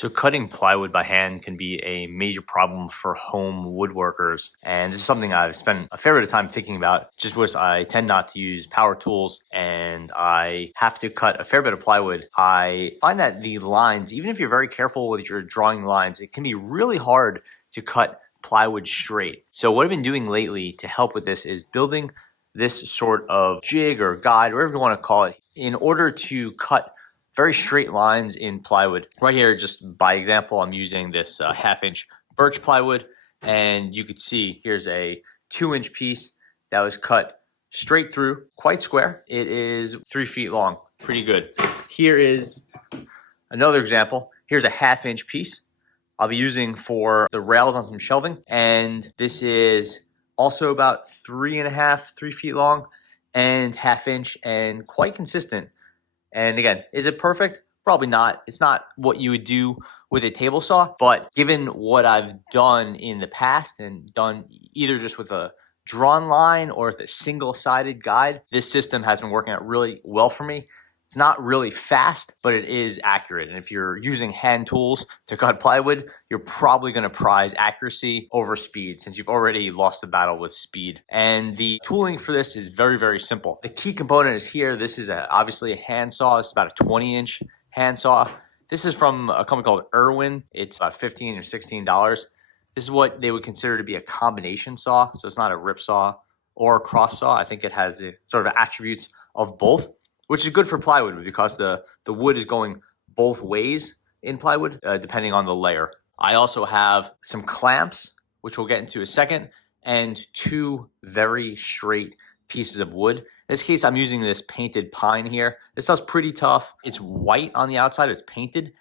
So cutting plywood by hand can be a major problem for home woodworkers. And this is something I've spent a fair bit of time thinking about, just because I tend not to use power tools and I have to cut a fair bit of plywood. I find that the lines, even if you're very careful with your drawing lines, it can be really hard to cut plywood straight. So what I've been doing lately to help with this is building this sort of jig or guide, whatever you want to call it, in order to cut very straight lines in plywood. Right here, just by example, I'm using this 1/2-inch birch plywood, and you could see here's a 2-inch piece that was cut straight through, quite square. It is 3 feet long, pretty good. Here is another example. Here's a 1/2-inch piece I'll be using for the rails on some shelving, and this is also about 3 feet long and 1/2-inch and quite consistent. And again, is it perfect? Probably not. It's not what you would do with a table saw, but given what I've done in the past and done either just with a drawn line or with a single-sided guide, this system has been working out really well for me. It's not really fast, but it is accurate. And if you're using hand tools to cut plywood, you're probably going to prize accuracy over speed, since you've already lost the battle with speed. And the tooling for this is very, very simple. The key component is here. This is obviously a hand saw. It's about a 20-inch hand saw. This is from a company called Irwin. It's about $15 or $16. This is what they would consider to be a combination saw. So it's not a rip saw or a cross saw. I think it has the sort of attributes of both, which is good for plywood because the wood is going both ways in plywood, depending on the layer. I also have some clamps, which we'll get into in a second, and 2 very straight pieces of wood. In this case, I'm using this painted pine here. This stuff's pretty tough. It's white on the outside, it's painted,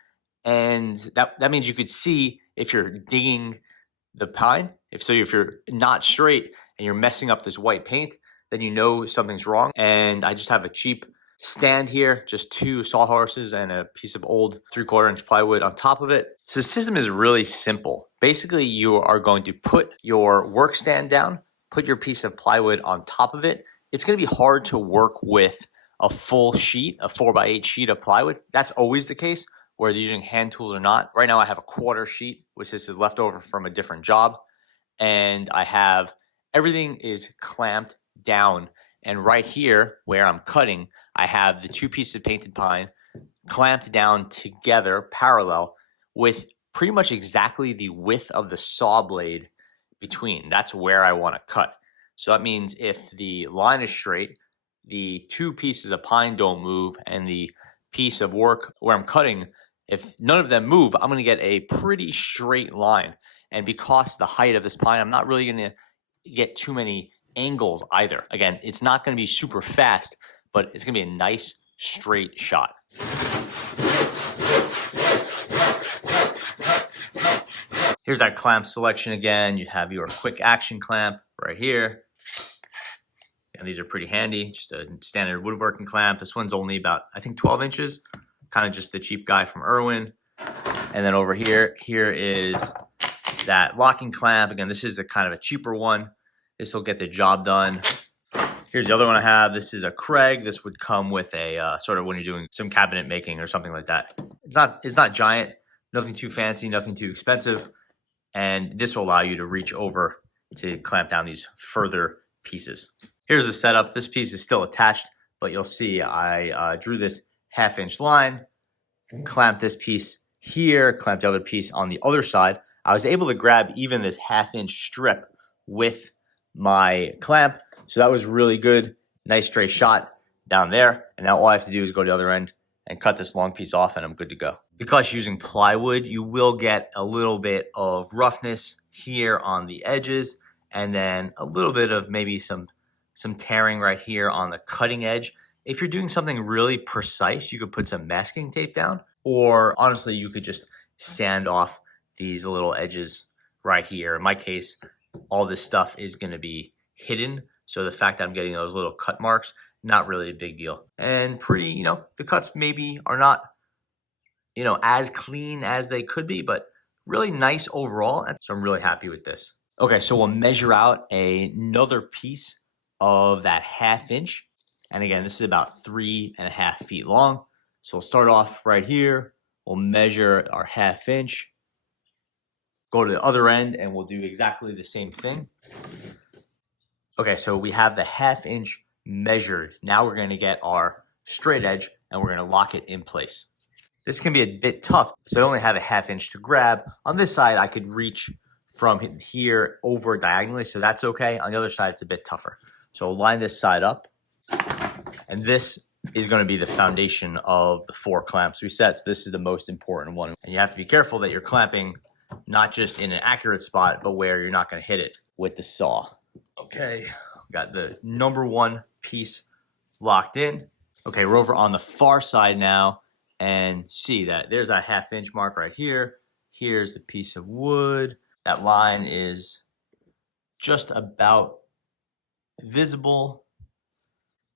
and that means you could see if you're digging the pine. If you're not straight and you're messing up this white paint, then you know something's wrong. And I just have a cheap stand here, just 2 sawhorses and a piece of old 3/4-inch plywood on top of it. So the system is really simple. Basically, you are going to put your work stand down, put your piece of plywood on top of it. It's going to be hard to work with a full sheet, a 4x8 sheet of plywood. That's always the case, whether you're using hand tools or not. Right now I have a 1/4 sheet, which this is left over from a different job. And I have, everything is clamped down. And right here where I'm cutting, I have the 2 pieces of painted pine clamped down together parallel with pretty much exactly the width of the saw blade between. That's where I want to cut. So that means if the line is straight, the 2 pieces of pine don't move, and the piece of work where I'm cutting, if none of them move, I'm going to get a pretty straight line. And because the height of this pine, I'm not really going to get too many angles either. Again, it's not going to be super fast, but it's going to be a nice straight shot. Here's that clamp selection again. You have your quick action clamp right here. And these are pretty handy, just a standard woodworking clamp. This one's only about, I think, 12 inches, kind of just the cheap guy from Irwin. And then over here is that locking clamp. Again, this is the kind of a cheaper one. This will get the job done. Here's the other one I have. This is a Craig. This would come with a sort of when you're doing some cabinet making or something like that. It's not giant, nothing too fancy, nothing too expensive. And this will allow you to reach over to clamp down these further pieces. Here's the setup. This piece is still attached, but you'll see I drew this 1/2-inch line, clamped this piece here, clamped the other piece on the other side. I was able to grab even this 1/2-inch strip with my clamp. So that was really good. Nice straight shot down there. And now all I have to do is go to the other end and cut this long piece off, and I'm good to go. Because using plywood, you will get a little bit of roughness here on the edges, and then a little bit of maybe some tearing right here on the cutting edge. If you're doing something really precise, you could put some masking tape down, or honestly, you could just sand off these little edges right here. In my case, all this stuff is going to be hidden. So the fact that I'm getting those little cut marks, not really a big deal. And pretty, the cuts maybe are not, as clean as they could be, but really nice overall. So I'm really happy with this. Okay, so we'll measure out another piece of that 1/2 inch. And again, this is about 3.5 feet long. So we'll start off right here. We'll measure our 1/2 inch. Go to the other end and we'll do exactly the same thing. Okay, so we have the 1/2 inch measured. Now we're going to get our straight edge and we're going to lock it in place. This can be a bit tough, so I only have a 1/2 inch to grab. On this side, I could reach from here over diagonally, so that's okay. On the other side, it's a bit tougher. So I'll line this side up, and this is going to be the foundation of the 4 clamps we set. So this is the most important one. And you have to be careful that you're clamping not just in an accurate spot, but where you're not going to hit it with the saw. Okay, got the number 1 piece locked in. Okay, we're over on the far side now, and see that there's a 1/2 inch mark right here. Here's a piece of wood. That line is just about visible.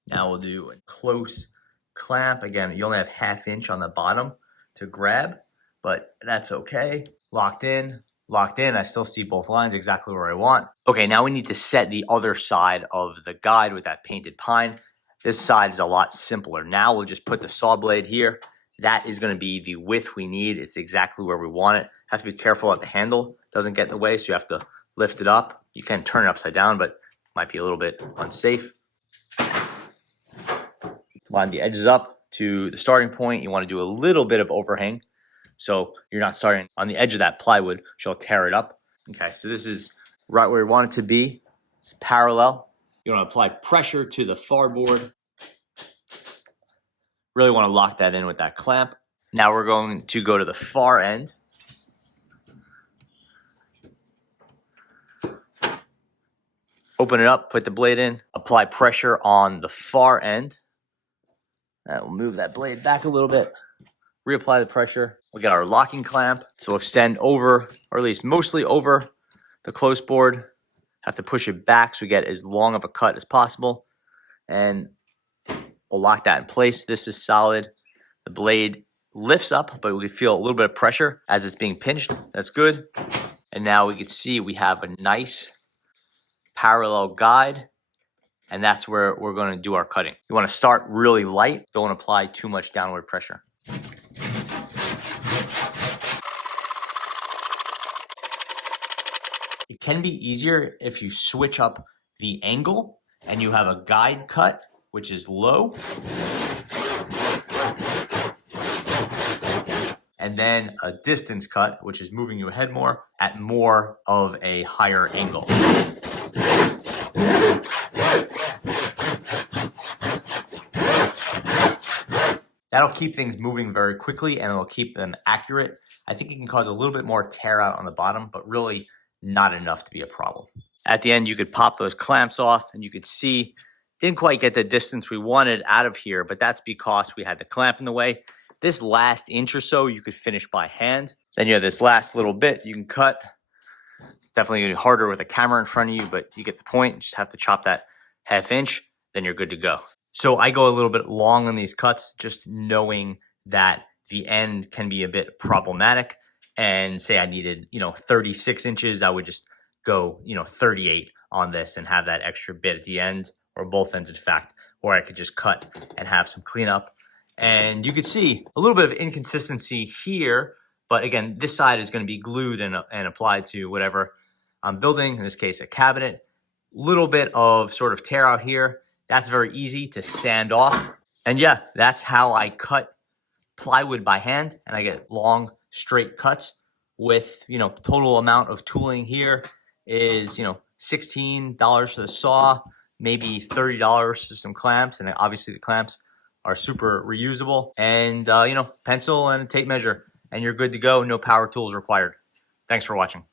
Now we'll do a close clamp. Again, you only have 1/2 inch on the bottom to grab, but that's okay. Locked in, locked in. I still see both lines exactly where I want. Okay, now we need to set the other side of the guide with that painted pine. This side is a lot simpler. Now we'll just put the saw blade here. That is going to be the width we need. It's exactly where we want it. Have to be careful that the handle doesn't get in the way, so you have to lift it up. You can turn it upside down, but it might be a little bit unsafe. Line the edges up to the starting point. You want to do a little bit of overhang, so you're not starting on the edge of that plywood, which will tear it up. Okay, so this is right where you want it to be. It's parallel. You want to apply pressure to the far board. Really want to lock that in with that clamp. Now we're going to go to the far end. Open it up, put the blade in, apply pressure on the far end. That will move that blade back a little bit. Reapply the pressure. We'll get our locking clamp. So we'll extend over, or at least mostly over the close board. Have to push it back so we get as long of a cut as possible. And we'll lock that in place. This is solid. The blade lifts up, but we feel a little bit of pressure as it's being pinched. That's good. And now we can see we have a nice parallel guide, and that's where we're going to do our cutting. You want to start really light. Don't apply too much downward pressure. It can be easier if you switch up the angle and you have a guide cut, which is low, and then a distance cut, which is moving you ahead more, at more of a higher angle. That'll keep things moving very quickly and it'll keep them accurate. I think it can cause a little bit more tear out on the bottom, but really not enough to be a problem. At the end, you could pop those clamps off and you could see, didn't quite get the distance we wanted out of here, but that's because we had the clamp in the way. This last inch or so, you could finish by hand. Then you have this last little bit you can cut. Definitely gonna be harder with a camera in front of you, but you get the point. You just have to chop that 1/2 inch, then you're good to go. So I go a little bit long on these cuts, just knowing that the end can be a bit problematic. And say I needed, 36 inches, I would just go, 38 on this and have that extra bit at the end, or both ends in fact, or I could just cut and have some cleanup. And you could see a little bit of inconsistency here, but again, this side is going to be glued and applied to whatever I'm building, in this case, a cabinet. Little bit of sort of tear out here. That's very easy to sand off. And yeah, that's how I cut plywood by hand, and I get long, straight cuts with, total amount of tooling here is, $16 for the saw, maybe $30 for some clamps, and obviously the clamps are super reusable, and, pencil and a tape measure, and you're good to go. No power tools required. Thanks for watching.